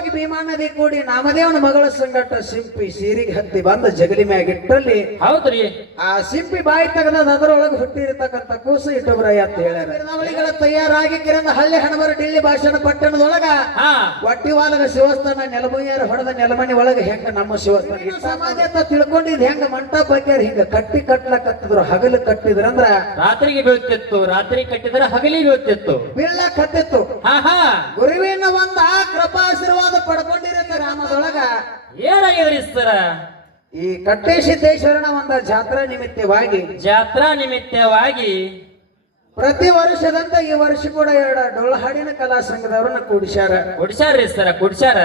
ಹೋಗಿ ಭೀಮಾ ನದಿ ಕೂಡಿ ನಾಮದೇವನ ಮಗಳ ಸಂಗಟ ಸಿಂಪಿ ಸೀರಿಗೆ ಹತ್ತಿ ಬಂದ ಜಗಲಿ ಮ್ಯಾಗಿಟ್ಟಲ್ಲಿ ಹೌದ್ರಿ ಆ ಸಿಂಪಿ ಬಾಯಿ ತೆಗೆದ ಅದರೊಳಗೆ ಹುಟ್ಟಿರತಕ್ಕಂತ ಕೂಸು ಇಟ್ಟೊಬ್ರಯ್ಯ ಅಂತ ಹೇಳ್ಯಾರ ಬಿರುದಾವಳಿಗಳ ತಯಾರಾಗಿ ಕಿರಂದ ಹಳ್ಳಿ ಹಣಬರ ಡಿಲ್ಲಿ ಭಾಷಣ ಪಟ್ಟಣದೊಳಗ ಹಾ ಒಟ್ಟಿವಾಲಗ ಶಿವಸ್ಥಾನ ನೆಲಮುಯ್ಯಾರ ಹೊಡೆದ ನೆಲಮನಿ ಒಳಗೆ ಹೆಂಗ ನಮ್ಮ ಶಿವಸ್ಥಾನ ಸಮಾಜ ತಿಳ್ಕೊಂಡಿದ್ ಹೆಂಗ ಮಂಟಪ ಹಾಕ್ಯಾರ ಹಿಂಗ ಕಟ್ಟಿ ಕಟ್ಲಕತ್ತಿದ್ರು ಹಗಲು ಕಟ್ಟಿದ್ರಂದ್ರ ರಾತ್ರಿಗೆ ಬೀಳ್ತಿತ್ತು ರಾತ್ರಿ ಕಟ್ಟಿದ್ರೆ ಹಗಲಿ ಬೀಳ್ತಿತ್ತು ಬೀಳಕ್ ಹತ್ತಿತ್ತು ಹಾ ಹಾ ಗುರುವಿನ ಒಂದ ಕೃಪಾಶೀರ್ವಾದ ಪಡ್ಕೊಂಡಿರತ್ತ ಗ್ರಾಮದೊಳಗ ಏನಾಗಿದ್ರಿ ಸರ ಈ ಕಟ್ಟೇಶಿದ್ದೇಶ್ವರನ ಒಂದು ಜಾತ್ರಾ ನಿಮಿತ್ತವಾಗಿ ಪ್ರತಿ ವರ್ಷದಂತ ಈ ವರ್ಷ ಕೂಡ 2 ಡೊಳ್ಳಹಾಡಿನ ಕಲಾ ಸಂಘದವ್ರನ್ನ ಕುಡಿಸ್ಯಾರ್ರಿ ಸರ ಕುಡಿಸ್ಯಾರ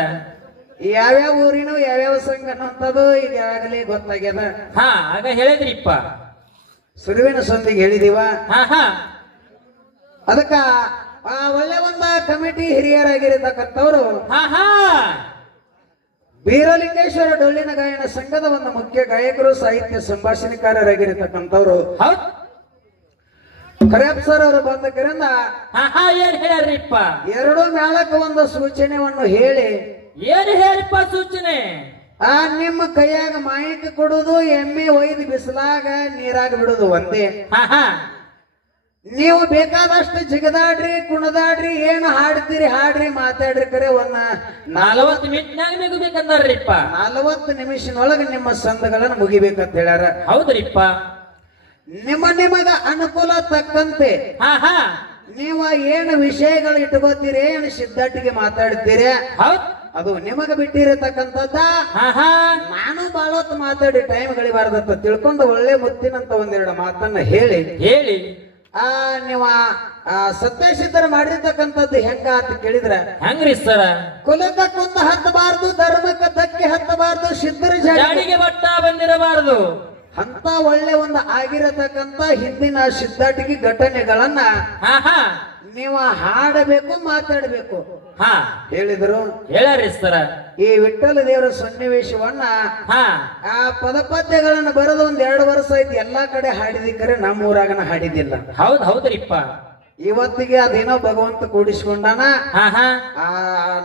ಯಾವ್ಯಾವ ಊರಿನ ಯಾವ್ಯಾವ ಸಂಘ ಅನ್ನೋಂಥದ್ದು ಈಗಾಗಲೇ ಗೊತ್ತಾಗ್ಯದ ಹಾ ಆಗ ಹೇಳಿದ್ರಿಪ್ಪ ಸುರುವಿನ ಸಂದಿಗೆ ಹೇಳಿದೀವ ಹಾ ಹಾ ಅದಕ್ಕ ಆ ಒಳ್ಳೆ ಒಂದ ಕಮಿಟಿ ಹಿರಿಯರಾಗಿರತಕ್ಕಂಥವ್ರು ಹಾ ಹಾ ಬೀರಲಿಂಗೇಶ್ವರ ಡೊಳ್ಳಿನ ಗಾಯನ ಸಂಘದ ಒಂದು ಮುಖ್ಯ ಗಾಯಕರು ಸಾಹಿತ್ಯ ಸಂಭಾಷಣೆಕಾರರಾಗಿರತಕ್ಕಂಥವ್ರು ಖರ್ಯಾಪ್ ಸರ್ ಅವರು ಬಂದ ಕರಿಂದ ಏನ್ ಹೇಳ್ಯಾರಿಪ್ಪ 2 ಮೇಳಕ್ಕೆ ಒಂದು ಸೂಚನೆಯನ್ನು ಹೇಳಿ ಏನ್ ಹೇಳಿಪ್ಪ ಸೂಚನೆ ನಿಮ್ಮ ಕೈಯಾಗ ಮಾಯಿಕ ಕೊಡುದು ಎಮ್ಮೆ ಒಯ್ದು ಬಿಸಿಲಾಗ ನೀರಾಗ ಬಿಡುದು ಒಂದೇ ನೀವು ಬೇಕಾದಷ್ಟು ಜಿಗದಾಡ್ರಿ ಕುಣದಾಡ್ರಿ ಏನು ಹಾಡ್ತೀರಿ ಹಾಡ್ರಿ ಮಾತಾಡ್ರಿ ಕರೆ 40 ಮಿನಿಟ್ನಾಗ ಮುಗಿಬೇಕಂದ್ರಿಪ್ಪ 40 ನಿಮಿಷದೊಳಗೆ ನಿಮ್ಮ ಸಂದಗಳನ್ನು ಮುಗಿಬೇಕಂತ ಹೇಳ್ಯಾರ ಹೌದ್ರಿಪ್ಪ ನಿಮಗ ಅನುಕೂಲ ತಕ್ಕಂತೆ ನೀವ ಏನು ವಿಷಯಗಳು ಇಟ್ಕೋತೀರಿ ಏನು ಸಿದ್ಧಾಟಿಗೆ ಮಾತಾಡ್ತೀರಿ ಅದು ನಿಮಗ ಬಿಟ್ಟಿರತಕ್ಕಂಥದ್ದ ನಾನು ಬಾಳ ಹೊತ್ತು ಮಾತಾಡಿ ಟೈಮ್ ಗಳಿಬಾರ್ದಂತ ತಿಳ್ಕೊಂಡು ಒಳ್ಳೆ ಮುತ್ತಿನಂತ 1-2 ಮಾತನ್ನ ಹೇಳಿ ನೀವ ಸತ್ಯಸಿದ್ಧರು ಮಾಡಿರ್ತಕ್ಕಂಥದ್ದು ಹೆಂಗ ಅಂತ ಕೇಳಿದ್ರ ಹೆಂಗ್ರಿ ಸರ ಕುಲಕ ಕುಂದ ಹತ್ತಬಾರ್ದು ಧರ್ಮಕ್ಕೆ ಧಕ್ಕೆ ಹತ್ತಬಾರ್ದು ಸಿದ್ಧರ ಜಾಡಿಗೆ ಬಟ್ಟ ಬಂದಿರಬಾರದು ಅಂತ ಒಳ್ಳೆ ಒಂದು ಆಗಿರತಕ್ಕಂತ ಹಿಂದಿನ ಸಿದ್ಧಾಟಿಗೆ ಘಟನೆಗಳನ್ನ ನೀವು ಹಾಡಬೇಕು ಮಾತಾಡಬೇಕು ಹೇಳಿದ್ರು ಹೇಳ್ಯಾರಿ ಸರ ಈ ವಿಠ್ಠಲ ದೇವರ ಸನ್ನಿವೇಶವನ್ನ ಆ ಪದಪದ್ಯಗಳನ್ನು ಬರೆದು 1-2 ವರ್ಷ ಆಯ್ತು ಎಲ್ಲಾ ಕಡೆ ಹಾಡಿದಿಕ್ಕರೆ ನಮ್ಮ ಊರಾಗನ ಹಾಡಿದಿಲ್ಲ ಹೌದ್ರಿಪ್ಪ ಇವತ್ತಿಗೆ ಅದೇನೋ ಭಗವಂತ ಕೂಡಿಸ್ಕೊಂಡಾನ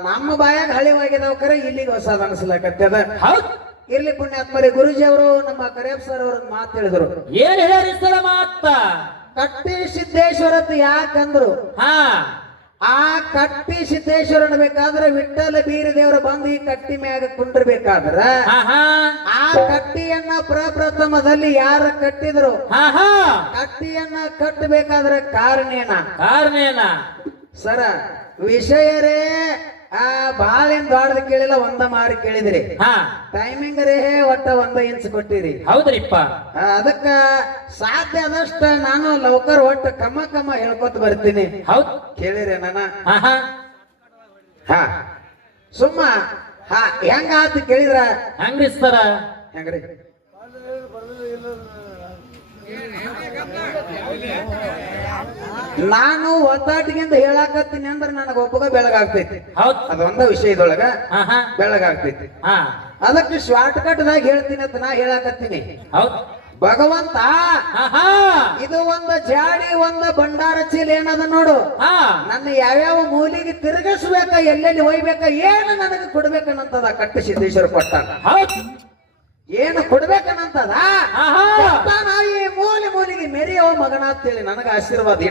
ನಮ್ಮ ಬಾಯಾಗ ಹಳಿವಾಗಿದಾವ ಕರೆ ಇಲ್ಲಿಗೆ ಹೊಸದ ಅನ್ಸ್ಲಾಕತ್ತದ ಇರ್ಲಿ ಪುಣ್ಯಾತ್ಮರಿ ಗುರುಜಿ ಅವರು ನಮ್ಮ ಖರ್ಯಾಪ್ ಸರ್ ಅವ್ರ ಮಾತು ಹೇಳಿದ್ರು ಏನ್ ಹೇಳ್ಯಾರಿ ಸರ ಮಾತ ಕಟ್ಟಿ ಸಿದ್ದೇಶ್ವರತ್ ಯಾಕಂದ್ರು ಆ ಕಟ್ಟಿ ಸಿದ್ದೇಶ್ವರನ ಬೇಕಾದ್ರೆ ವಿಠ್ಠಲ ಬೀರ ದೇವರು ಬಂದು ಈ ಕಟ್ಟಿ ಮ್ಯಾಗ ಕುಂಡ್ರಬೇಕಾದ್ರ ಆ ಕಟ್ಟಿಯನ್ನ ಪ್ರಪ್ರಥಮದಲ್ಲಿ ಯಾರ ಕಟ್ಟಿದ್ರು ಕಟ್ಟಿಯನ್ನ ಕಟ್ಟಬೇಕಾದ್ರೆ ಕಾರಣೇನ ಸರ ವಿಷಯರೇ ಬಾಳೇನ್ ದೊಡ್ಡದು ಕೇಳಿಲ್ಲ 1 ಮಾರಿ ಕೇಳಿದ್ರಿ ಟೈಮಿಂಗ್ ರೇ ಒಟ್ಟ 1 ಇಂಚ್ ಕೊಟ್ಟಿರಿ ಹೌದ್ರಿಪ್ಪ ಅದಕ್ಕ ಸಾಧ್ಯ ಆದಷ್ಟ ನಾನು ಲೌಕರ್ ಒಟ್ಟ ಕಮ್ಮ ಹೇಳ್ಕೊತ ಬರ್ತೀನಿ ಹೌದ್ ಕೇಳಿರಿ ನಾನ ಸುಮ್ಮ ಹೆಂಗ ಆತ ಕೇಳಿದ್ರ ಹೆಂಗ್ರಿ ಸರ ಹೆಂಗ್ರಿ ನಾನು ಒತ್ತಾಟಿಗಿಂದ ಹೇಳಾಕತ್ತೀನಿ ಅಂದ್ರೆ ನನಗ ಒಬ್ಬಗ ಬೆಳಗಾಗ್ತೈತಿ ಅದೊಂದ ವಿಷಯದೊಳಗ ಬೆಳಗಾಗ್ತೈತಿ ಅದಕ್ಕೆ ಶಾರ್ಟ್ ಕಟ್ ದಾಗ ಹೇಳ್ತೀನಿ ಅಂತ ನಾ ಹೇಳಾಕತ್ತೀನಿ ಭಗವಂತ ಇದು ಒಂದು ಜಾಡಿ ಒಂದು ಭಂಡಾರ ಚೀಲ ಏನದ ನೋಡು ನನ್ನ ಯಾವ್ಯಾವ ಮೂಲಿಗೆ ತಿರುಗಿಸ್ಬೇಕ ಎಲ್ಲೆಲ್ಲಿ ಒಯ್ಬೇಕ ಏನು ನನಗೆ ಕೊಡ್ಬೇಕನ್ನಂತದ ಕಟ್ಟಿ ಸಿದ್ದೇಶ್ವರ ಕೊಟ್ಟ ಏನು ಕೊಡ್ಬೇಕನ್ನಂತದ ಈ ಮೂಲಿಗೆ ಮೆರೆಯೋ ಮಗನ ಅಂತೇಳಿ ನನಗ ಆಶೀರ್ವಾದ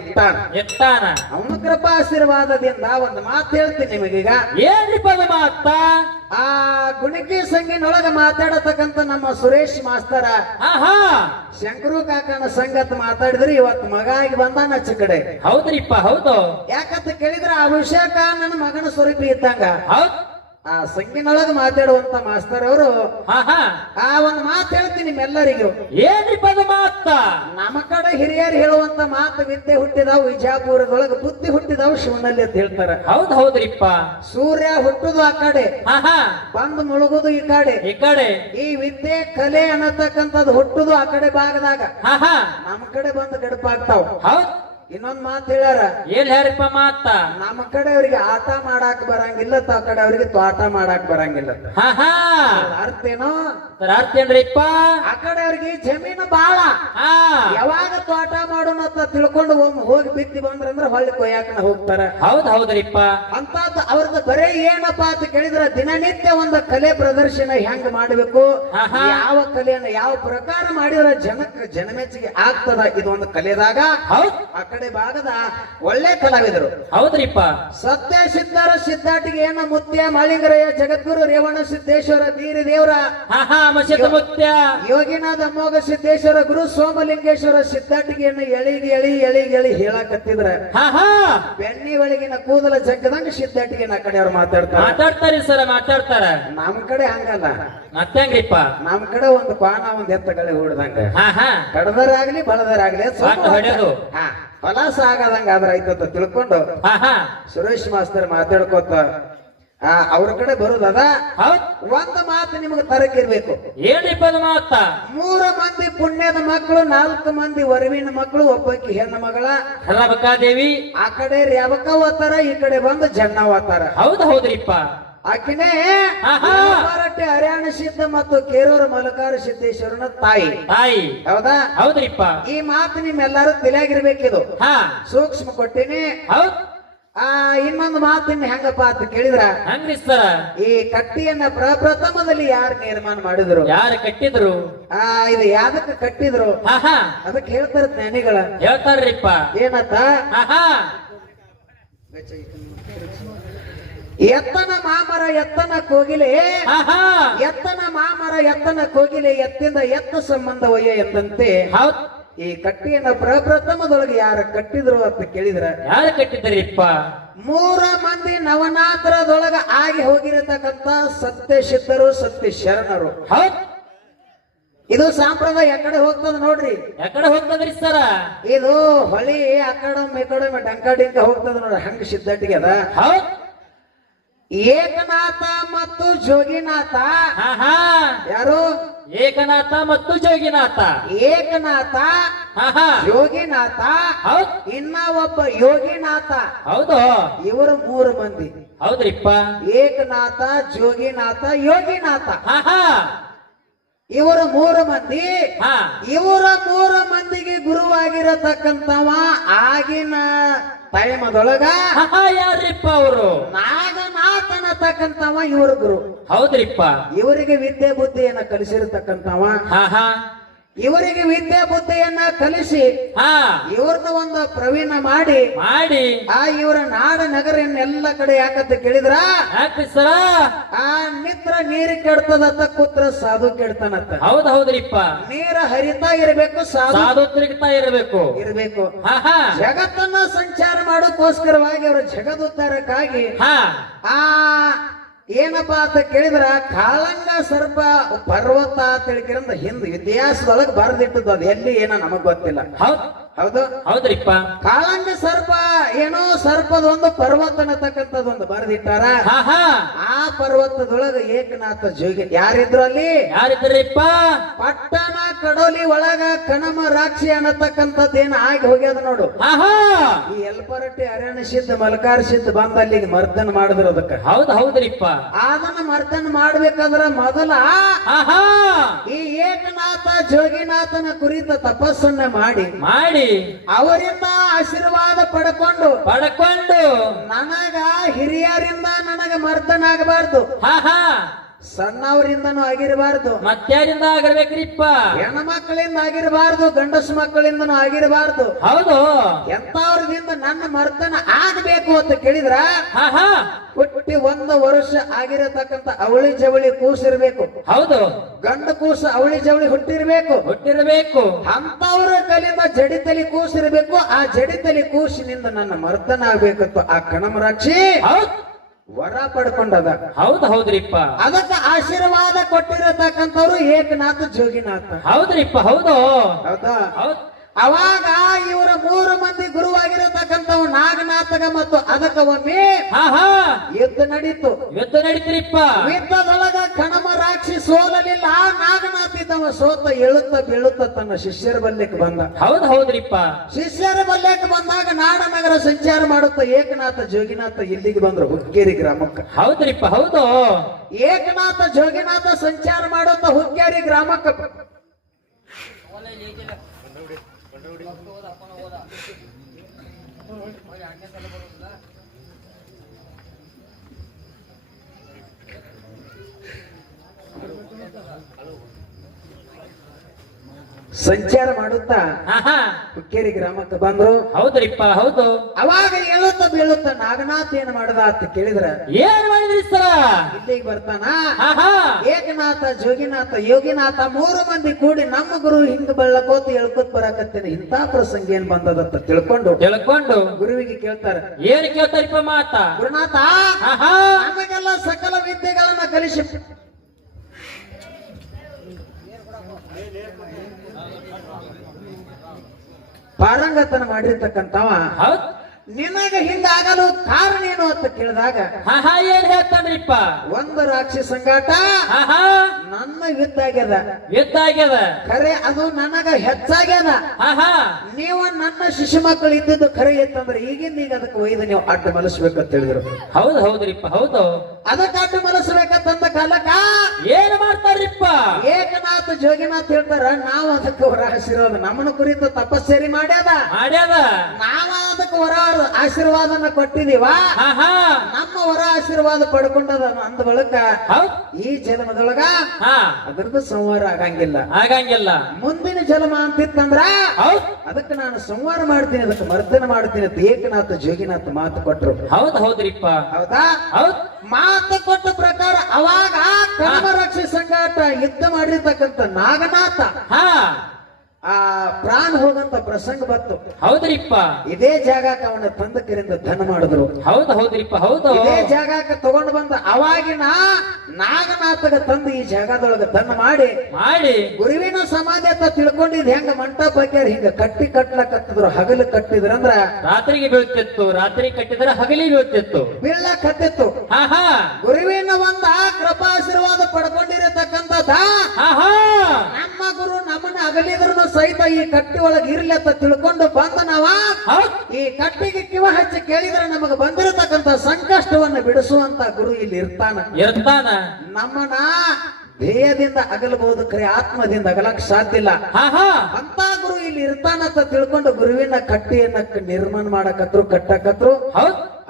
ಇಟ್ಟಾನ ಅವನ ಕೃಪಾ ಆಶೀರ್ವಾದದಿಂದ ಒಂದು ಮಾತು ಹೇಳ್ತೀನಿ ನಿಮಗೀಗ ಏನ್ರಿಪ್ಪ ಮಾತ ಆ ಗುಣಿಕಿ ಸಂಘಿನೊಳಗ ಮಾತಾಡತಕ್ಕಂತ ನಮ್ಮ ಸುರೇಶ್ ಮಾಸ್ತರ ಶಂಕರು ಕಾಕನ ಸಂಗತ್ ಮಾತಾಡಿದ್ರಿ ಇವತ್ತು ಮಗ ಆಗಿ ಬಂದಾನ ಆಚೆ ಕಡೆ ಹೌದ್ರಿಪ್ಪ ಹೌದು ಯಾಕಂತ ಕೇಳಿದ್ರ ಆ ಅಭಿಷೇಕ ನನ್ನ ಮಗನ ಸ್ವರೂಪಿ ಇದ್ದಂಗ ಆ ಸಂಘಿನೊಳಗ ಮಾತಾಡುವಂತ ಮಾಸ್ತರ್ ಅವರು ಆ ಒಂದು ಮಾತು ಹೇಳ್ತೀನಿ ನಿಮ್ಮೆಲ್ಲರಿಗೂ ಏನ್ರಿಪ್ಪ ಮಾತ ನಮ್ಮ ಕಡೆ ಹಿರಿಯರು ಹೇಳುವಂತ ಮಾತು ವಿದ್ಯೆ ಹುಟ್ಟಿದಾವ್ ವಿಜಾಪುರದೊಳಗ ಬುದ್ಧಿ ಹುಟ್ಟಿದಾವ್ ಶಿವನಲ್ಲಿ ಅಂತ ಹೇಳ್ತಾರ ಹೌದ್ರಿಪ್ಪ ಸೂರ್ಯ ಹುಟ್ಟುದು ಆ ಕಡೆ ಬಂದು ಮುಳುಗುದು ಈ ಕಡೆ ಈ ವಿದ್ಯೆ ಕಲೆ ಅನ್ನತಕ್ಕಂಥದ್ದು ಹುಟ್ಟುದು ಆ ಕಡೆ ಭಾಗದಾಗ ನಮ್ಮ ಕಡೆ ಬಂದು ಗಡಪಾಗ್ತಾವ ಇನ್ನೊಂದ್ ಮಾತು ಹೇಳ್ಯಾರ, ಏನ್ ಹೇಳ್ರಿಪ್ಪ ಮಾತ? ನಮ್ಮ ಕಡೆ ಅವ್ರಿಗೆ ಆಟ ಮಾಡಾಕ್ ಬರಂಗಿಲ್ಲ, ಆ ಕಡೆ ಅವ್ರಿಗೆ ತೋಟ ಮಾಡಾಕ್ ಬರಂಗಿಲ್ಲ. ಹಾ ಹಾ ಅರ್ಥ ಏನೋ? ಸರ್ ಅರ್ಥ ಏನ್ರಿಪ್ಪ? ಆ ಕಡೆ ಅವ್ರಿಗೆ ಜಮೀನು ಬಾಳ, ಹಾ ಯಾವಾಗ ತೋಟ ಮಾಡೋಣ ಅಂತ ತಿಳ್ಕೊಂಡು ಒಮ್ಮೆ ಹೋಗಿ ಬಿತ್ತಿ ಬಂದ್ರಂದ್ರ ಹೊಳ್ಳಿ ಕೊಯ್ಯಾಕನ ಹೋಗ್ತಾರ. ಹೌದ್ರಿಪ್ಪ. ಅಂತ ಅವ್ರದ್ದು ಬರೇ ಏನಪ್ಪಾ ಅಂತ ಕೇಳಿದ್ರ ದಿನನಿತ್ಯ ಒಂದು ಕಲೆ ಪ್ರದರ್ಶನ ಹೆಂಗ್ ಮಾಡ್ಬೇಕು, ಯಾವ ಕಲೆಯನ್ನ ಯಾವ ಪ್ರಕಾರ ಮಾಡಿದ್ರ ಜನಮೆಚ್ಚಿಗೆ ಆಗ್ತದ, ಇದೊಂದು ಕಲೆದಾಗ ಆ ಕಡೆ ಭಾಗದ ಒಳ್ಳೆ ಕಲಾವಿದರು. ಹೌದ್ರಿಪ್ಪ. ಸತ್ಯ ಸಿದ್ಧರ ಸಿದ್ಧಾಟಿಗೆ ಏನ ಮುತ್ಯ ಮಾಳಿಂಗರಯ್ಯ ಜಗದ್ಗುರು ರೇವಣ ಸಿದ್ದೇಶ್ವರ ಬೀರಿ ದೇವರ ಮುತ್ಯ ಯೋಗಿನಾಥ ಅಮೋಘ ಸಿದ್ದೇಶ್ವರ ಗುರು ಸೋಮಲಿಂಗೇಶ್ವರ ಸಿದ್ಧಾಟಿಗೆಯನ್ನು ಎಳಿಗೆ ಎಳಿ ಹೇಳಕತ್ತಿದ್ರ ಬೆಣ್ಣಿ ಒಳಗಿನ ಕೂದಲ ಜಗ್ಗದಂಗ ಸಿದ್ಧಾಟಿಗೆ ಆ ಕಡೆ ಅವ್ರು ಮಾತಾಡ್ತಾರೆ ಸರ್, ಮಾತಾಡ್ತಾರ. ನಮ್ ಕಡೆ ಹಂಗಲ್ಲ, ಮತ್ತೆ ಹೆಂಗ್ರಿಪ್ಪ? ನಮ್ ಕಡೆ ಒಂದು ಕ್ವಾಣ ಒಂದ್ ಎತ್ತಗಳೇ ಹೊಡ್ದಂಗ, ಕಡದರಾಗ್ಲಿ ಬಳದರಾಗ್ಲಿ ಹೊಡೆದು ಹೊಲಾಸ ಆಗದಂಗ ಆದ್ರ ಆಯ್ತದ ತಿಳ್ಕೊಂಡು ಸುರೇಶ್ ಮಾಸ್ತರ್ ಮಾತಾಡ್ಕೋತ ಅವ್ರ ಕಡೆ ಬರುದದ. ಒಂದು ಮಾತು ನಿಮ್ಗೆ ತರಕಿರ್ಬೇಕು. ಏನಿಪ್ಪ ಮಾತ? 3 ಮಂದಿ ಪುಣ್ಯದ ಮಕ್ಕಳು, 4 ಮಂದಿ ವರವಿನ ಮಕ್ಕಳು, ಒಬ್ಬಾಕಿ ಹೆಣ್ಣು ಮಗಳ ರಬಕಾದೇವಿ. ಆ ಕಡೆ ರೇವಕ ಓದ್ತಾರ, ಈ ಕಡೆ ಬಂದು ಜನ್ನ ಓದ್ತಾರ. ಹೌದ್ರಿಪ್ಪ. ಆಕಿನೇ ಮರಾಠಿ ಹರ್ಯಾಣ ಸಿದ್ಧ ಮತ್ತು ಕೇರೂರು ಮಲಕಾರ ಸಿದ್ದೇಶ್ವರನ ತಾಯಿ. ಹೌದಾ? ಹೌದ್ರಿಪ್ಪ. ಈ ಮಾತು ನಿಮ್ಮೆಲ್ಲರೂ ತಿಳಿಯಾಗಿರ್ಬೇಕಿದು, ಸೂಕ್ಷ್ಮ ಕೊಟ್ಟಿನಿ. ಇನ್ನೊಂದು ಮಾತಿನ ಹೆಂಗಪ್ಪ ಅಂತ ಕೇಳಿದ್ರ, ಹಂಗ್ರಿ ಸರ, ಈ ಕಟ್ಟಿಯನ್ನ ಪ್ರಪ್ರಥಮದಲ್ಲಿ ಯಾರು ನಿರ್ಮಾಣ ಮಾಡಿದ್ರು? ಯಾರು ಕಟ್ಟಿದ್ರು? ಇದು ಯಾದಕ್ಕೆ ಕಟ್ಟಿದ್ರು ಅದಕ್ಕೆ ಹೇಳ್ತಾರ ಜ್ಞಾನಿಗಳ. ಹೇಳ್ತಾರ್ರಿಪ್ಪ. ಏನತ್ತ? ಎತ್ತನ ಮಾಮರ ಎತ್ತನ ಕೋಗಿಲೆ, ಎತ್ತನ ಮಾಮರ ಎತ್ತನ ಕೋಗಿಲೆ, ಎತ್ತಿಂದ ಎತ್ತ ಸಂಬಂಧ ಒಯ್ಯ ಎಂದಂತೆ ಈ ಕಟ್ಟಿಯನ್ನ ಪ್ರಪ್ರಥಮದೊಳಗೆ ಯಾರು ಕಟ್ಟಿದ್ರು ಅಂತ ಕೇಳಿದ್ರ, ಯಾರು ಕಟ್ಟಿದ್ರಿಪ್ಪ? 3 ಮಂದಿ ನವನಾತ್ರದೊಳಗ ಆಗಿ ಹೋಗಿರತಕ್ಕಂತ ಸತ್ಯ ಸಿದ್ಧರು, ಸತ್ಯ ಶರಣರು. ಇದು ಸಂಪ್ರದಾಯ ಎಕಡೆ ಹೋಗ್ತದ ನೋಡ್ರಿ. ಎಕಡೆ ಹೋಗ್ತದ್ರಿ ಸರ? ಇದು ಹೊಳಿ ಅಕಡಮ್ ಡಂಕ ಡಿಂಕ ಹೋಗ್ತದ ನೋಡ್ರಿ, ಹಂಗ ಸಿದ್ಧಟ್ಟಿಗೆ ಅದ. ಏಕನಾಥ ಮತ್ತು ಜೋಗಿನಾಥ. ಯಾರು? ಏಕನಾಥ ಮತ್ತು ಜೋಗಿನಾಥ. ಏಕನಾಥ ಯೋಗಿನಾಥ, ಇನ್ನ ಒಬ್ಬ ಯೋಗಿನಾಥ. ಹೌದು, ಇವರು 3 ಮಂದಿ. ಹೌದ್ರಿಪ್ಪ. ಏಕನಾಥ, ಜೋಗಿನಾಥ, ಯೋಗಿನಾಥ, ಇವರು 3 ಮಂದಿ. ಇವರ 3 ಮಂದಿಗೆ ಗುರುವಾಗಿರತಕ್ಕಂತವ ಆಗಿನ ಟೈಮದೊಳಗ ಯಾರಿಪ್ಪ ಅವರು? ನಾಗನಾಥನತಕ್ಕಂತವ ಇವರು ಗುರು. ಹೌದ್ರಿಪ್ಪ. ಇವರಿಗೆ ವಿದ್ಯೆ ಬುದ್ಧಿಯನ್ನ ಕಲಿಸಿರತಕ್ಕಂತವ. ಇವರಿಗೆ ವಿದ್ಯೆ ಬುದ್ಧಿಯನ್ನ ಕಲಿಸಿ ಇವ್ರನ್ನ ಒಂದು ಪ್ರವೀಣ ಮಾಡಿ ಇವರ ನಾಡ ನಗರನ್ನೆಲ್ಲ ಕಡೆ ಯಾಕಂತ ಕೇಳಿದ್ರ, ನಿತ್ರ ನೀರು ಕೆಡ್ತದತ್ತ, ಕೂತ್ರ ಸಾಧು ಕೆಡ್ತಾನತ್ತ. ಹೌದ್ರಿಪ್ಪ. ನೀರ ಹರಿತಾ ಇರಬೇಕು, ಸಾಧು ತಿರುಗ್ತಾ ಇರಬೇಕು. ಜಗತ್ತನ್ನ ಸಂಚಾರ ಮಾಡೋಕ್ಕೋಸ್ಕರವಾಗಿ ಅವರ ಜಗದುದ್ಧಾರಕ್ಕಾಗಿ ಏನಪ್ಪಾ ಅಂತ ಕೇಳಿದ್ರ, ಕಾಳಂಗ ಸರ್ಪ ಪರ್ವತ ಅಂತ ಹೇಳಿಕಿರಂದ ಹಿಂದ್ ಇತಿಹಾಸದೊಳಗೆ ಬರೆದಿಟ್ಟದ್ದು, ಅದು ಎಲ್ಲಿ ಏನೋ ನಮಗ್ ಗೊತ್ತಿಲ್ಲ. ಹೌದು, ಹೌದ್ರಿಪ್ಪ. ಕಾಳಂಗ ಸರ್ಪ ಏನೋ ಸರ್ಪದ ಒಂದು ಪರ್ವತ ಅನ್ನತಕ್ಕಂಥದ್ದೊಂದು ಬರೆದಿಟ್ಟಾರ. ಆ ಪರ್ವತದೊಳಗ ಏಕನಾಥ ಜೋಗಿ ಯಾರಿದ್ರು? ಅಲ್ಲಿ ಯಾರಿದ್ರಿಪ್ಪ? ಪಟ್ಟಣ ಕಡೋಲಿ ಒಳಗ ಕಣಮ ರಾಕ್ಷಿ ಅನ್ನತಕ್ಕಂಥದ್ದು ಏನ ಆಗಿ ಹೋಗ್ಯದ ನೋಡು. ಈ ಎಲ್ಪರಟ್ಟಿ ಹರ್ಯಾಣ ಸಿದ್ಧ ಮಲಕಾರ ಸಿದ್ಧ ಬಂದ ಅಲ್ಲಿಗೆ ಮರ್ದನ ಮಾಡಿದ್ರು ಅದಕ್ಕ. ಹೌದ್ರಿಪ್ಪ. ಅದನ್ನ ಮರ್ದನ ಮಾಡ್ಬೇಕಾದ್ರ ಮೊದಲ ಈ ಏಕನಾಥ ಜೋಗಿನಾಥನ ಕುರಿತ ತಪಸ್ಸನ್ನ ಮಾಡಿ ಅವರಿಂದ ಆಶೀರ್ವಾದ ಪಡ್ಕೊಂಡು ನನಗ ಹಿರಿಯರಿಂದ ನನಗ ಮರ್ದನ ಆಗಬಾರ್ದು, ಸಣ್ಣವರಿಂದನೂ ಆಗಿರಬಾರ್ದು, ಮತ್ತಾರಿಂದ ಆಗಿರ್ಬೇಕ್ರಿಪ್ಪ. ಹೆಣ್ಣು ಮಕ್ಕಳಿಂದ ಆಗಿರಬಾರ್ದು, ಗಂಡಸು ಮಕ್ಕಳಿಂದನೂ ಆಗಿರಬಾರ್ದು. ಹೌದು, ಎಂತವ್ರದಿಂದ ನನ್ನ ಮರ್ದನ ಆಗಬೇಕು ಅಂತ ಕೇಳಿದ್ರ ಹುಟ್ಟಿ 1 ವರ್ಷ ಆಗಿರತಕ್ಕಂತ ಅವಳಿ ಜವಳಿ ಕೂಸಿರ್ಬೇಕು. ಹೌದು, ಗಂಡು ಕೂಸು ಅವಳಿ ಜವಳಿ ಹುಟ್ಟಿರ್ಬೇಕು. ಅಂತವ್ರ ಕಲಿಂದ ಜಡಿತಲಿ ಕೂಸಿರ್ಬೇಕು. ಆ ಜಡಿತಲಿ ಕೂಸಿನಿಂದ ನನ್ನ ಮರ್ದನ ಆಗ್ಬೇಕಂತ ಆ ಕಣಮರಾಕ್ಷಿ ವರ ಪಡ್ಕೊಂಡದ. ಹೌದ್ರಿಪ್ಪ. ಅದಕ್ಕೆ ಆಶೀರ್ವಾದ ಕೊಟ್ಟಿರತಕ್ಕಂಥವ್ರು ಏಕನಾಥ ಜೋಗಿನಾಥ. ಹೌದ್ರಿಪ್ಪ. ಹೌದಾ? ಅವಾಗ ಇವರ 3 ಮಂದಿ ಗುರುವಾಗಿರತಕ್ಕಂಥವು ನಾಗನಾಥಗ ಮತ್ತು ಅದಕ್ಕ ಒಮ್ಮೆ ಯುದ್ಧ ನಡೀತು. ಯುದ್ಧ ನಡೀತ್ರಿಪ್ಪ. ಯುದ್ಧದೊಳಗ ಕಣಮ ರಾಕ್ಷಿ ಸೋಲಲಿಲ್ಲ ನಾಗನಾಥ ಇದ್ದವ ಸೋತ ಏಳುತ್ತ ಬೀಳುತ್ತ ತನ್ನ ಶಿಷ್ಯರ ಬಲ್ಯಕ್ಕೆ ಬಂದ. ಹೌದ್ರಿಪ್ಪ. ಶಿಷ್ಯರ ಬಲ್ಯಕ್ಕೆ ಬಂದಾಗ ನಾಡ ನಗರ ಸಂಚಾರ ಮಾಡುತ್ತ ಏಕನಾಥ ಜೋಗಿನಾಥ ಇಲ್ಲಿಗೆ ಬಂದ್ರು ಹುಕ್ಕೇರಿ ಗ್ರಾಮಕ್ಕೆ. ಹೌದ್ರಿಪ್ಪ. ಹೌದು. ಏಕನಾಥ ಜೋಗಿನಾಥ ಸಂಚಾರ ಮಾಡುತ್ತ ಹುಕ್ಕೇರಿ ಗ್ರಾಮಕ್ಕೆ ಸಂಚಾರ ಮಾಡುತ್ತಾ ಹುಕ್ಕೇರಿ ಗ್ರಾಮಕ್ಕೆ ಬಂದ್ರು. ಹೌದ್ರಿಪ್ಪ. ಹೌದು. ಅವಾಗ ಏಳುತ್ತ ಬೀಳುತ್ತ ನಾಗನಾಥ್ ಏನ್ ಮಾಡದ ಅಂತ ಕೇಳಿದ್ರ ಏನ್ ಮಾಡಿದ್ರಿ ಸರ? ಇಲ್ಲಿಗೆ ಬರ್ತಾನ. ಏಕನಾಥ ಜೋಗಿನಾಥ ಯೋಗಿನಾಥ 3 ಮಂದಿ ಕೂಡಿ ನಮ್ಮ ಗುರು ಹಿಂಗ ಬೆಳ್ಳಕೋತ ಹೇಳ್ಕೊತ್ ಬರಾಕತ್ತೇನೆ ಇಂಥ ಪ್ರಸಂಗ ಏನ್ ಬಂದದತ್ತ ತಿಳ್ಕೊಂಡು ಗುರುವಿಗೆ ಕೇಳ್ತಾರ. ಏನ್ ಕೇಳ್ತಾರಿಪ್ಪ ಮಾತ? ಗುರುನಾಥ ನಮಗೆಲ್ಲ ಸಕಲ ವಿದ್ಯೆಗಳನ್ನ ಕಲಿಸಿ ಪಾರಂಗತನ ಮಾಡಿರ್ತಕ್ಕಂಥವ ನಿನಗ ಹಿಂಗಾಗಲು ಕಾರಣ ಏನು ಅಂತ ಕೇಳಿದಾಗ ಏನ್ ಹೇಳ್ತಾನ್ರಿಪ್ಪ? ಒಂದು ರಾಕ್ಷಿ ಸಂಗಾಟ ನನ್ನ ಯುದ್ಧಾಗ್ಯದ ಖರೆ ಅದು ನನಗ ಹೆಚ್ಚಾಗ್ಯದ. ನೀವು ನನ್ನ ಶಿಶು ಮಕ್ಕಳು ಇದ್ದಿದ್ದು ಖರೆ ಇತ್ತಂದ್ರೆ ಈಗಿಂದ ಈಗ ಅದಕ್ಕೆ ಒಯ್ದು ನೀವು ಅಡ್ಡ ಮಲಸ್ಬೇಕಂತ ಹೇಳಿದ್ರು. ಹೌದ್ರಿಪ್ಪ. ಹೌದು. ಅದಕ್ಕೆ ಅಡ್ಡ ಮಲಸ್ಬೇಕಂತ ಕಾಲಕ್ಕ ಏನ್ ಮಾಡ್ತಾರ್ರಿಪ್ಪ? ಏಕನಾಥ ಜೋಗಿನಾಥ್ ಹೇಳ್ತಾರ ನಾವು ಅದಕ್ಕೆ ಹೊರ ಆಶೀರ್ವಾದ ನಮ್ಮನ್ನು ಕುರಿತು ತಪಸ್ಸೇರಿ ಮಾಡ್ಯಾದ. ನಾವ ಅದಕ್ಕೆ ಹೊರ ಆಶೀರ್ವಾದನ ಕೊಟ್ಟಿದೀವ. ನಮ್ಮ ಹೊರ ಆಶೀರ್ವಾದ ಪಡ್ಕೊಂಡದ ಅಂದ ಬಳಿಕ ಈ ಜನ್ಮದೊಳಗ ಅದ್ರದ್ದು ಸಂಹಾರ ಆಗಂಗಿಲ್ಲ. ಮುಂದಿನ ಜನ್ಮ ಅಂತಿತ್ತಂದ್ರ ಅದಕ್ಕೆ ನಾನು ಸಂಹಾರ ಮಾಡ್ತೀನಿ, ಅದಕ್ಕೆ ಮರ್ದನ ಮಾಡ್ತೀನಿ ಅಂತ ಏಕನಾಥ ಜೋಗಿನಾಥ ಮಾತು ಕೊಟ್ರು. ಹೌದ್ರಿಪ್ಪ. ಹೌದಾ? ಮಾತು ಕೊಟ್ಟ ಪ್ರಕಾರ ಅವಾಗ ಕರ್ಮರಕ್ಷಿ ಸಂಗಾಟ ಯುದ್ಧ ಮಾಡಿರ್ತಕ್ಕಂಥ ನಾಗನಾಥ ಆ ಪ್ರಾಣ ಹೋಗಂತ ಪ್ರಸಂಗ ಬಂತು. ಹೌದ್ರಿಪ್ಪ. ಇದೇ ಜಾಗಕ್ಕೆ ಅವನ ತಂದಕರಿಂದ ಧನ ಮಾಡಿದ್ರು. ಹೌದ್ರಿಪ್ಪ. ಹೌದು. ಇದೇ ಜಾಗಕ್ಕೆ ತಗೊಂಡು ಬಂದ ಅವಾಗಿನ ನಾಗನಾಥಗ ತಂದು ಈ ಜಾಗದೊಳಗ ಧನ ಮಾಡಿ ಗುರುವಿನ ಸಮಾಧಿ ಅಂತ ತಿಳ್ಕೊಂಡಿದ್ ಹೆಂಗ ಮಂಟಪ ಹಾಕ್ಯಾರ ಹಿಂಗ ಕಟ್ಲಕತ್ತಿದ್ರು. ಹಗಲು ಕಟ್ಟಿದ್ರಂದ್ರ ರಾತ್ರಿಗೆ ಬೀಳ್ತಿತ್ತು, ರಾತ್ರಿ ಕಟ್ಟಿದ್ರ ಹಗಲಿಗೆ ಬೀಳ್ತಿತ್ತು, ಬೀಳಕತ್ತಿತ್ತು. ಗುರುವಿನ ಒಂದ ಕೃಪಾಶೀರ್ವಾದ ಪಡ್ಕೊಂಡಿರತಕ್ಕಂಥದ ನಮ್ಮ ಗುರು ನಮ್ಮನ್ನ ಅಗಲಿದ್ರು ಸಹಿತ ಈ ಕಟ್ಟಿ ಒಳಗೆ ಇರ್ಲಿ ಅಂತ ತಿಳ್ಕೊಂಡು ಬಂದ ನಾವ ಈ ಕಟ್ಟಿಗೆ ಕಿವ ಹಚ್ಚಿ ಕೇಳಿದ್ರೆ ನಮಗ ಬಂದಿರತಕ್ಕಂತ ಸಂಕಷ್ಟವನ್ನ ಬಿಡಿಸುವಂತ ಗುರು ಇಲ್ಲಿ ಇರ್ತಾನ. ನಮ್ಮನ ದೇಹದಿಂದ ಅಗಲಬಹುದು, ಖರೆ ಆತ್ಮದಿಂದ ಅಗಲಕ್ ಸಾಧ್ಯ ಇಲ್ಲ. ಅಂತ ಗುರು ಇಲ್ಲಿ ಇರ್ತಾನಂತ ತಿಳ್ಕೊಂಡು ಗುರುವಿನ ಕಟ್ಟಿಯನ್ನ ನಿರ್ಮಾಣ ಮಾಡಕತ್ರು, ಕಟ್ಟಕತ್ರು.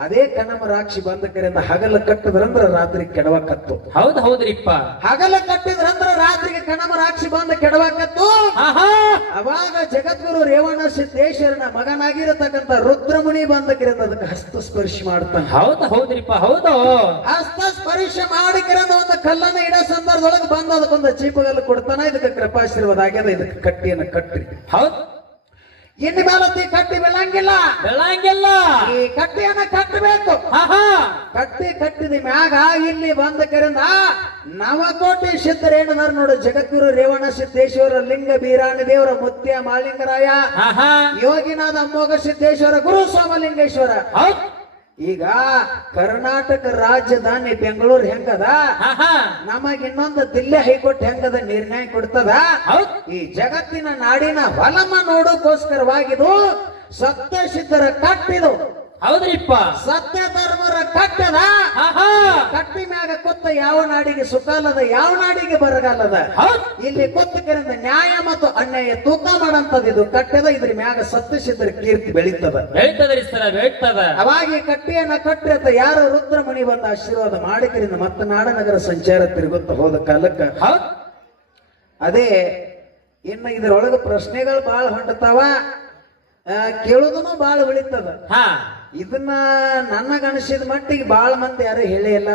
ಅದೇ ಕಣಮ ರಾಕ್ಷಿ ಬಂದ ಕರೆಯಿಂದ ಹಗಲ ಕಟ್ಟಿದ್ರಂದ್ರ ರಾತ್ರಿ ಕೆಡವಕತ್ತು. ಹೌದ್ರಿಪ್ಪ. ಹಗಲ ಕಟ್ಟಿದ್ರಂದ್ರ ರಾತ್ರಿಗೆ ಕಣಮ ರಾಕ್ಷಿ ಬಂದ ಕೆಡವಕತ್ತು. ಅವಾಗ ಜಗದ್ಗುರು ರೇವಣ ಸಿದ್ದೇಶ್ವರನ ಮಗನಾಗಿರತಕ್ಕಂತ ರುದ್ರಮುನಿ ಬಂದ ಕರೆಯಿಂದ ಅದಕ್ಕೆ ಹಸ್ತಸ್ಪರ್ಶಿ ಮಾಡ್ತಾನೆ. ಹೌದ್ರಿಪ್ಪ. ಹೌದು. ಹಸ್ತಸ್ಪರ್ಶ ಮಾಡಿ ಕರೆದ ಒಂದು ಕಲ್ಲನ್ನ ಇಡೋ ಸಂದರ್ಭದೊಳಗೆ ಬಂದ ಅದಕ್ಕೊಂದು ಚೀಪಗಲ್ಲು ಕೊಡ್ತಾನ. ಇದಕ್ಕೆ ಕೃಪಾಶೀರ್ವಾದ ಆಗ್ಯದ. ಇದಕ್ಕೆ ಕಟ್ಟಿಯನ್ನು ಕಟ್ಟಿ ಇನ್ನು ಮೇಲತ್ತಿ ಕಟ್ಟಿ ಬೆಳಂಗಿಲ್ಲ. ಈ ಕಟ್ಟಿಯನ್ನ ಕಟ್ಟಬೇಕು. ಕಟ್ಟಿದ ಮ್ಯಾಗ ಇಲ್ಲಿ ಬಂದ ಕರಿಂದ ನವಕೋಟಿ ಸಿದ್ಧರೇಣದಾರ ನೋಡು. ಜಗದ್ಗುರು ರೇವಣ ಸಿದ್ದೇಶ್ವರ, ಲಿಂಗ ಬೀರಾಣಿ ದೇವರ, ಮುತ್ಯ ಮಾಳಿಂಗರಾಯ, ಯೋಗಿನಾಥ ಅಮ್ಮೋಘ ಸಿದ್ದೇಶ್ವರ, ಗುರು ಸೋಮಲಿಂಗೇಶ್ವರ. ಈಗ ಕರ್ನಾಟಕ ರಾಜಧಾನಿ ಬೆಂಗಳೂರು ಹೆಂಗದ, ನಮಗ ಇನ್ನೊಂದು ದಿಲ್ಲಿ ಹೈಕೋರ್ಟ್ ಹೆಂಗದ ನಿರ್ಣಯ ಕೊಡ್ತದ. ಈ ಜಗತ್ತಿನ ನಾಡಿನ ಹೊಲಮ ನೋಡೋಕೋಸ್ಕರವಾಗಿದು ಸತ್ಯ ಸಿದ್ಧರ ಕಟ್ಟಿದು. ಹೌದ್ರಿಪ್ಪ. ಸತ್ಯ ಧರ್ಮರ ಕಟ್ಟದ. ಕಟ್ಟಿ ಮ್ಯಾಗ ಕೂತ ಯಾವ ನಾಡಿಗೆ ಸುಖಾಲದ, ಯಾವ ನಾಡಿಗೆ ಬರಗಾಲದ. ಇಲ್ಲಿ ಕೂತ ಕರಿಂದ ನ್ಯಾಯ ಮತ್ತು ಅನ್ಯಾಯ ತೂಕ ಮಾಡಂತದ ಇದು ಕಟ್ಟದ. ಇದ್ರ ಮ್ಯಾಗ ಸತ್ಯ ಸಿದ್ಧರ ಕೀರ್ತಿ ಬೆಳೀತದ. ಅವಾಗ ಈ ಕಟ್ಟಿಯನ್ನ ಕಟ್ಟಿರತ್ತ ಯಾರು ರುದ್ರಮುನಿ ಬಂದ ಆಶೀರ್ವಾದ ಮಾಡಿಕರಿಂದ ಮತ್ತೆ ನಾಡನಗರ ಸಂಚಾರ ತಿರುಗುತ್ತ ಹೋದ ಕಾಲಕ್ಕ ಅದೇ ಇನ್ನು ಇದರೊಳಗ ಪ್ರಶ್ನೆಗಳು ಬಹಳ ಹೊಂಡತಾವ, ಕೇಳುದನು ಬಹಳ ಉಳಿತದ. ಇದನ್ನ ನನಗನಿಸಿದ ಮಟ್ಟಿಗೆ ಬಹಳ ಮಂದಿ ಯಾರು ಹೇಳೇ ಇಲ್ಲ.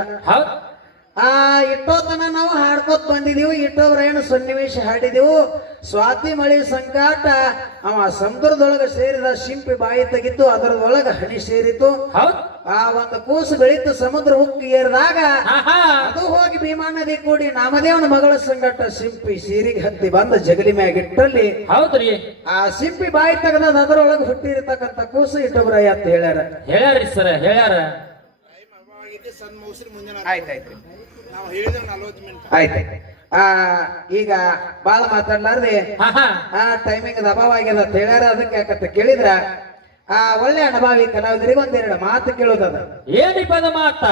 ಇಟ್ಟೋತನ ನಾವು ಹಾಡ್ಕೋತ ಬಂದಿದೀವಿ. ಇಟ್ಟೋವ್ರೇನು ಸನ್ನಿವೇಶ ಹಾಡಿದೆವು. ಸ್ವಾತಿ ಮಳಿ ಸಂಕಾಟ ಅವ ಸಮುದ್ರದೊಳಗ ಸೇರಿದ ಶಿಂಪಿ ಬಾಯಿ ತೆಗಿತ್ತು, ಅದರದೊಳಗ ಹನಿ ಸೇರಿತು. ಆ ಒಂದು ಕೂಸು ಬೆಳೀತು, ಸಮುದ್ರ ಉಕ್ಕಿ ಏರಿದಾಗ ಅದು ಹೋಗಿ ಭೀಮಾ ನದಿ ಕೂಡಿ ನಾಮದೇವನ ಮಗಳ ಸಂಗಟ ಶಿಂಪಿ ಸೀರಿಗೆ ಹತ್ತಿ ಬಂದ ಜಗಲಿ ಮ್ಯಾಗಿಟ್ಟಲ್ಲಿ ಆ ಶಿಂಪಿ ಬಾಯಿ ತೆಗದ ಅದರೊಳಗೆ ಹುಟ್ಟಿರ್ತಕ್ಕಂಥ ಕೂಸು ಇಟ್ಟೊಬ್ರಯ್ಯ ಅಂತ ಹೇಳ್ಯಾರ ಸರ್. ಆಯ್ತು. ಈಗ ಬಾಳ ಮಾತಾಡ್ಲಾರ್ದೆ ಟೈಮಿಂಗ್ ಅಭಾವ ಆಗ್ಯದ ಅಂತ ಹೇಳ್ಯಾರ. ಅದಕ್ಕೆ ಯಾಕಂತ ಕೇಳಿದ್ರ ಒಳ್ಳೆ ಅನುಭವಿ ಕಲಾವಿದರಿಗೆ ಒಂದೆರಡು ಮಾತು ಕೇಳೋದದ. ಏನಿಪ್ಪದ ಮಾತ?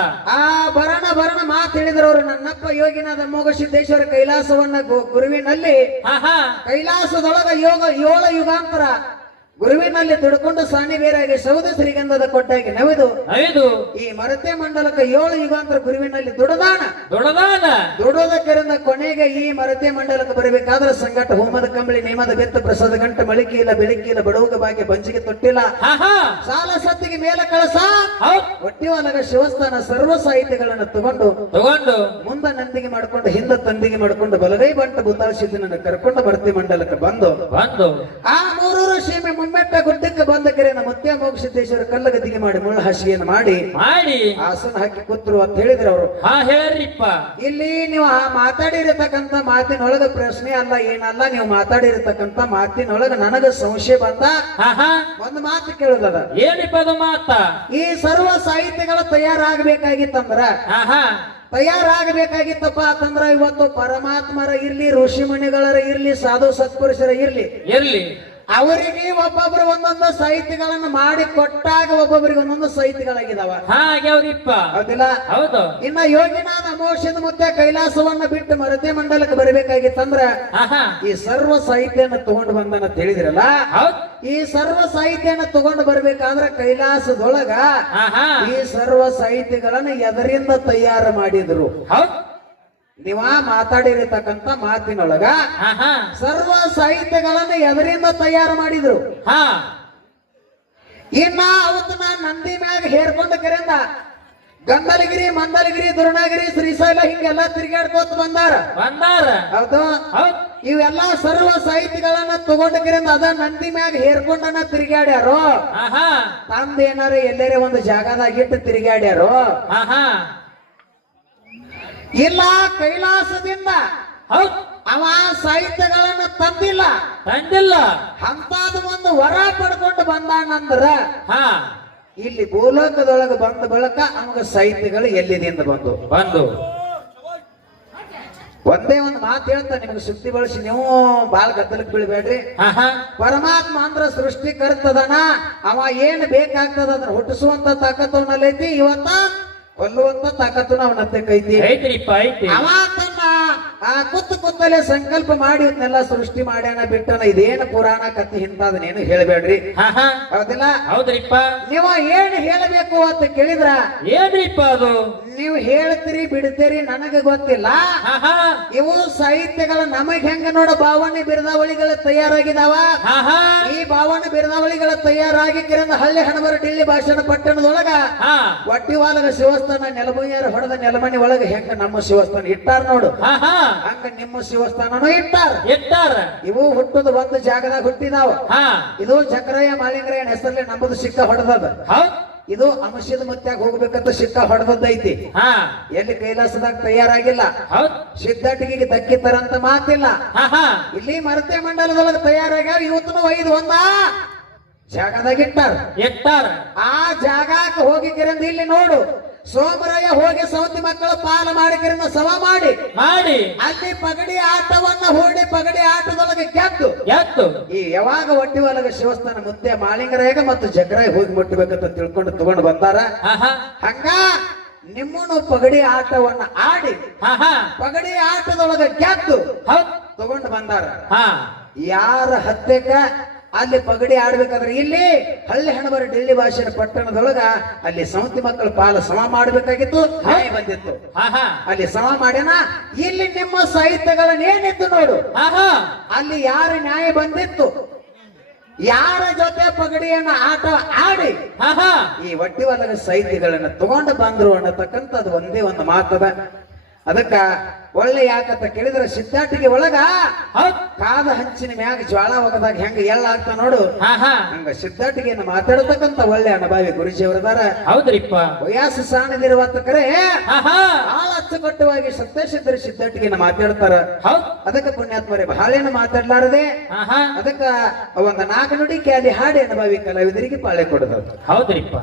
ಬರಣ ಮಾತು ಹೇಳಿದ್ರು ಅವರು. ನನ್ನಪ್ಪ ಯೋಗಿನಾಥ ಮೋಗ ಸಿದ್ದೇಶ್ವರ ಕೈಲಾಸವನ್ನ ಗುರುವಿನಲ್ಲಿ ಕೈಲಾಸದೊಳಗ ಏಳು ಯುಗಾಂತರ ಗುರುವಿನಲ್ಲಿ ದುಡ್ಕೊಂಡು ಸಾನಿವೇರಾಗಿ ಸೌದ ಶ್ರೀಗಂಧದ ಕೊಟ್ಟಾಗಿ ನವಿದು ಈ ಮರತೆ ಮಂಡಲಕ್ಕೆ 7 ಯುಗಾಂತರ ಗುರುವಿನಲ್ಲಿ ದುಡೋದಕ್ಕರಿಂದ ಕೊನೆಗೆ ಈ ಮರತೆ ಮಂಡಲಕ್ಕೆ ಬರಬೇಕಾದ್ರೆ ಸಂಗಟ ಹೋಮದ ಕಂಬಳಿ ನೇಮದ ಬೆತ್ತ ಪ್ರಸಾದ ಗಂಟ ಮಳಿಕೆ ಇಲ್ಲ ಬೆಳಕಿ ಇಲ್ಲ ಬಡವಗ ಬಾಗಿ ಬಂಜಿಗೆ ತೊಟ್ಟಿಲ್ಲ ಸಾಲ ಸತ್ತಿಗೆ ಮೇಲೆ ಕಳಸ ಒಟ್ಟಿವಾಲಗ ಶಿವಸ್ಥಾನ ಸರ್ವ ಸಾಹಿತ್ಯಗಳನ್ನು ತಗೊಂಡು ಮುಂದ ನಂದಿಗೆ ಮಾಡ್ಕೊಂಡು ಹಿಂದ ತಂದಿಗೆ ಮಾಡ್ಕೊಂಡು ಬಲಗೈ ಬಂಟ ಭೂತಾಳ ಸಿದ್ದನನ್ನು ಕರ್ಕೊಂಡು ಮರತೆ ಮಂಡಲಕ್ಕೆ ಬಂದು ಆ ಮೂರೂರು ಸೀಮೆ ಮುಮ್ಮೆಟ್ಟ ಗುಡ್ಡಕ್ಕೆ ಬಂದ ಕೆರೆನ ಮುತ್ಯ ಮೋಕ್ಷ ಸಿದ್ದೇಶ್ವರ ಕಲ್ಲಗದ್ದಿಗೆ ಮಾಡಿ ಮುಳ್ಳ ಹಾಸಿಗೆಯನ್ನು ಮಾಡಿ ಆಸನ ಹಾಕಿ ಕೂತ್ರು ಅಂತ ಹೇಳಿದ್ರು ಅವರು. ಹೇಳ್ರಿಪ್ಪ, ಇಲ್ಲಿ ನೀವು ಮಾತಾಡಿರತಕ್ಕಂತ ಮಾತಿನೊಳಗ ಪ್ರಶ್ನೆ ಅಲ್ಲ ಏನಲ್ಲ, ನೀವು ಮಾತಾಡಿರತಕ್ಕಂತ ಮಾತಿನೊಳಗ ನನಗ ಸಂಶಯ ಬಂದ ಒಂದು ಮಾತು ಕೇಳುದದ. ಏನಿಪ್ಪದ ಮಾತ? ಈ ಸರ್ವ ಸಾಹಿತ್ಯಗಳ ತಯಾರಾಗಬೇಕಾಗಿತ್ತಂದ್ರ ತಯಾರಾಗಬೇಕಾಗಿತ್ತಪ್ಪ ಅಂತಂದ್ರ ಇವತ್ತು ಪರಮಾತ್ಮರ ಇರ್ಲಿ, ಋಷಿ ಮುನಿಗಳರ ಇರ್ಲಿ, ಸಾಧು ಸತ್ಪುರುಷರ ಇರ್ಲಿ, ಅವರಿಗೆ ಒಬ್ಬೊಬ್ರು ಒಂದೊಂದು ಸಾಹಿತ್ಯಗಳನ್ನು ಮಾಡಿ ಕೊಟ್ಟಾಗ ಒಬ್ಬೊಬ್ಬರಿಗೆ ಒಂದೊಂದು ಸಾಹಿತ್ಯಗಳಾಗಿದಾವ. ಹೌದಿಲ್ಲ? ಹೌದು. ಇನ್ನ ಯೋಗಿನಾಥ ಮೋಕ್ಷದ ಮುತ್ತೆ ಕೈಲಾಸವನ್ನ ಬಿಟ್ಟು ಮರತೆ ಮಂಡಲಕ್ಕೆ ಬರಬೇಕಾಗಿತ್ತಂದ್ರ ಈ ಸರ್ವ ಸಾಹಿತ್ಯನ ತಗೊಂಡು ಬಂದನ ತಿಳಿದಿರಲ್ಲ. ಈ ಸರ್ವ ಸಾಹಿತ್ಯನ ತಗೊಂಡು ಬರ್ಬೇಕಾದ್ರ ಕೈಲಾಸದೊಳಗ ಈ ಸರ್ವ ಸಾಹಿತ್ಯಗಳನ್ನ ಎದರಿಂದ ತಯಾರು ಮಾಡಿದ್ರು? ನೀವ ಮಾತಾಡಿರತಕ್ಕಂತ ಮಾತಿನೊಳಗ ಸರ್ವ ಸಾಹಿತ್ಯಗಳನ್ನು ಎದರಿಂದ ತಯಾರು ಮಾಡಿದ್ರು? ಇನ್ನ ಅವತ್ತು ನಾ ನಂದಿ ಮ್ಯಾಗ ಹೇರ್ಕೊಂಡ ಕರೆಯಿಂದ ಗಂಧಲಗಿರಿ, ಮಂದಲಗಿರಿ, ದುರ್ಣಗಿರಿ, ಶ್ರೀಶೈಲ ಹಿಂಗೆಲ್ಲ ತಿರುಗಾಡ್ಕೋತ ಬಂದಾರ. ಹೌದು. ಇವೆಲ್ಲಾ ಸರ್ವ ಸಾಹಿತ್ಯಗಳನ್ನ ತಗೊಂಡ ಕರೆಯಿಂದ ಅದ ನಂದಿ ಮ್ಯಾಗ ಹೇರ್ಕೊಂಡನ ತಿರುಗಾಡ್ಯಾರು. ತಂದೇನಾರ ಎಲ್ಲರೇ ಒಂದು ಜಾಗದಾಗ ಇಟ್ಟು ತಿರುಗಾಡ್ಯಾರು. ಇಲ್ಲ ಕೈಲಾಸದಿಂದ ಅವ ಸಾಹಿತ್ಯಗಳನ್ನ ತಂದಿಲ್ಲ ಅಂತದ ಒಂದು ವರ ಪಡ್ಕೊಂಡು ಬಂದಾನಂದ್ರ ಇಲ್ಲಿ ಭೂಲೋಕದೊಳಗೆ ಬಂದ ಬಳಕ ಅವಾಗ ಸಾಹಿತ್ಯಗಳು ಎಲ್ಲಿದಿಂದ ಬಂದು ಒಂದೇ ಒಂದು ಮಾತು ಹೇಳ್ತಾ ನಿಮ್ಗೆ ಸುದ್ದಿ ಬಳಸಿ ನೀವು ಬಾಳ ಗದ್ದಲಕ್ಕೆ ಬೀಳ್ಬೇಡ್ರಿ. ಪರಮಾತ್ಮ ಅಂದ್ರ ಸೃಷ್ಟಿಕರ್ತದನ. ಅವ ಏನ್ ಬೇಕಾಗ್ತದ ಅದನ್ನ ಹುಟ್ಟಿಸುವಂತ ತಾಕತ್ತವನಲ್ಲೈತಿ. ಇವತ್ತ ಕೊಲ್ಲುವಂತ ತಾಕತ್ತು ಅವನಂತೆ ಕೈತಿ. ಅವ ತನ್ನ ಕೂತಲೇ ಸಂಕಲ್ಪ ಮಾಡಿ ಇದನ್ನೆಲ್ಲ ಸೃಷ್ಟಿ ಮಾಡ್ಯಾನ ಬಿಟ್ಟನ. ಇದೇನು ಪುರಾಣ ಕಥೆ ಇಂತದನ್ನೇನು ಹೇಳ್ಬೇಡ್ರಿ. ಹೌದಿಲ್ಲ? ಹೌದ್ರಿಪ್ಪ. ನೀವು ಏನ್ ಹೇಳಬೇಕು ಅಂತ ಕೇಳಿದ್ರ ಏನ್ರಿಪ್ಪ ಅದು? ನೀವು ಹೇಳ್ತೀರಿ ಬಿಡ್ತೀರಿ ನನಗೆ ಗೊತ್ತಿಲ್ಲ. ಇವು ಸಾಹಿತ್ಯಗಳ ನಮಗ್ ಹೆಂಗ ನೋಡ ಭಾವನೆ ಬಿರುದಾವಳಿಗಳು ತಯಾರಾಗಿದಾವ. ಈ ಭಾವನೆ ಬಿರುದಾವಳಿಗಳ ತಯಾರಾಗಿ ಕಿರಂದ ಹಳ್ಳಿ ಹಣಬರ ಡಿಲ್ಲಿ ಭಾಷಣ ಪಟ್ಟಣದೊಳಗ ಒಟ್ಟಿವಾಲಗ ಶಿವಸ್ಥಾನ ನೆಲಮಯ್ಯರ ಹೊಡೆದ ನೆಲಮಣಿ ಒಳಗ ಹೆಂಗ ನಮ್ಮ ಶಿವಸ್ಥಾನ ಇಟ್ಟಾರ ನೋಡು, ಹಂಗ ನಿಮ್ಮ ಶಿವಸ್ಥಾನನು ಇಟ್ಟಾರ. ಇವು ಹುಟ್ಟುದು ಒಂದು ಜಾಗದಾಗ ಹುಟ್ಟಿದಾವ. ಇದು ಚಕ್ರಯ್ಯ ಮಾಳಿಂಗರಾಯನ ಹೆಸರಲ್ಲಿ ನಮ್ಮದು ಸಿಕ್ಕ ಹೊಡೆದದ. ಇದು ಅಂಶದ ಮುತ್ಯಾಗ ಹೋಗ್ಬೇಕಂತ ಸಿಕ್ಕ ಹೊಡೆದದ್ದೈತಿ. ಎಲ್ಲಿ ಕೈಲಾಸದಾಗ ತಯಾರಾಗಿಲ್ಲ. ಸಿದ್ಧಾಟಿಗೆ ದಕ್ಕಿತಾರಂತ ಮಾತಿಲ್ಲ. ಇಲ್ಲಿ ಮರತೆ ಮಂಡಲದೊಳಗೆ ತಯಾರಾಗ್ಯಾವ. ಇವತ್ತು 5 ಒಂದ ಜಾಗದಾಗ ಇಟ್ಟಾರ. ಆ ಜಾಗಕ್ಕೆ ಹೋಗಿ ಕಿರಂದ ಇಲ್ಲಿ ನೋಡು, ಸೋಮರಾಯ ಹೋಗಿ ಸೌತಿ ಮಕ್ಕಳ ಪಾಲ ಮಾಡಿ ಕಿರಂದ ಸವ ಮಾಡಿ ಅಲ್ಲಿ ಪಗಡಿ ಆಟವನ್ನ ಹೂಡಿ ಪಗಡಿ ಆಟದೊಳಗೆ ಗೆದ್ದು ಈ ಯಾವಾಗ ಒಟ್ಟಿವಲಗ ಶಿವಸ್ಥಾನ ಮುದ್ದೆ ಮಾಳಿಂಗರಾಯಗ ಮತ್ತು ಜಗ್ರಾಯ ಹೋಗಿ ಮುಟ್ಟಬೇಕಂತ ತಿಳ್ಕೊಂಡು ತಗೊಂಡು ಬಂದಾರ. ಹಂಗ ನಿಮ್ಮನ್ನು ಪಗಡಿ ಆಟವನ್ನ ಆಡಿ ಪಗಡಿ ಆಟದೊಳಗೆ ಗೆದ್ದು ತಗೊಂಡು ಬಂದಾರ. ಯಾರ ಹತ್ಯಕ ಅಲ್ಲಿ ಪಗಡಿ ಆಡ್ಬೇಕಾದ್ರೆ ಇಲ್ಲಿ ಹಳ್ಳಿ ಹಣಬರ ಡಿಲ್ಲಿ ಭಾಷೆನ ಪಟ್ಟಣದೊಳಗ ಅಲ್ಲಿ ಸೌತಿ ಮಕ್ಕಳ ಪಾಲ ಸಮ ಮಾಡಬೇಕಾಗಿತ್ತು. ನ್ಯಾಯ ಬಂದಿತ್ತು. ಅಲ್ಲಿ ಸಮ ಮಾಡ್ಯಾನ. ಇಲ್ಲಿ ನಿಮ್ಮ ಸಾಹಿತ್ಯಗಳನ್ನ ಏನಿತ್ತು ನೋಡು, ಅಲ್ಲಿ ಯಾರ ನ್ಯಾಯ ಬಂದಿತ್ತು, ಯಾರ ಜೊತೆ ಪಗಡಿಯನ್ನ ಆಟ ಆಡಿ ಈ ಒಟ್ಟಿವಲಗ ಸಾಹಿತ್ಯಗಳನ್ನ ತಗೊಂಡು ಬಂದ್ರು ಅನ್ನತಕ್ಕಂಥದ್ದು ಒಂದೇ ಒಂದು ಮಾತದ. ಅದಕ್ಕ ಒಳ್ಳೆ ಯಾಕಂತ ಕೇಳಿದ್ರೆ ಸಿದ್ಧಾಟಿಗೆ ಒಳಗ ಕಾದ ಹಂಚಿನ ಮ್ಯಾಗ ಜ್ವಾಳ ಒಗದಾಗ ಹೆಂಗ ಎಳ್ಳ ಆಗ್ತಾ ನೋಡು, ಹಂಗ ಸಿದ್ಧಾಟಿಗೆ ಮಾತಾಡತಕ್ಕಂತ ಒಳ್ಳೆ ಅನುಭವಿ ಗುರುಜಿಯವರದಾರ. ಹೌದ್ರಿಪ್ಪ. ವಯಸ್ಸು ಸಾಣದಿರುವಂತ ಕರೆ ಬಹಳ ಅಚ್ಚುಕಟ್ಟುವಾಗಿ ಸತ್ಯಸಿದ್ಧರು ಸಿದ್ಧಾಟಿಗೆ ಮಾತಾಡ್ತಾರ. ಅದಕ್ಕೆ ಪುಣ್ಯಾತ್ಮರೇ ಬಹಳೇನು ಮಾತಾಡ್ಲಾರದೆ ಅದಕ್ಕ ಒಂದು 4 ನುಡಿ ಕ್ಯಾಲಿ ಹಾಡಿ ಅನುಭವಿ ಕಲಾವಿದರಿಗೆ ಪಾಳೆ ಕೊಡೋದು. ಹೌದ್ರಿಪ್ಪ.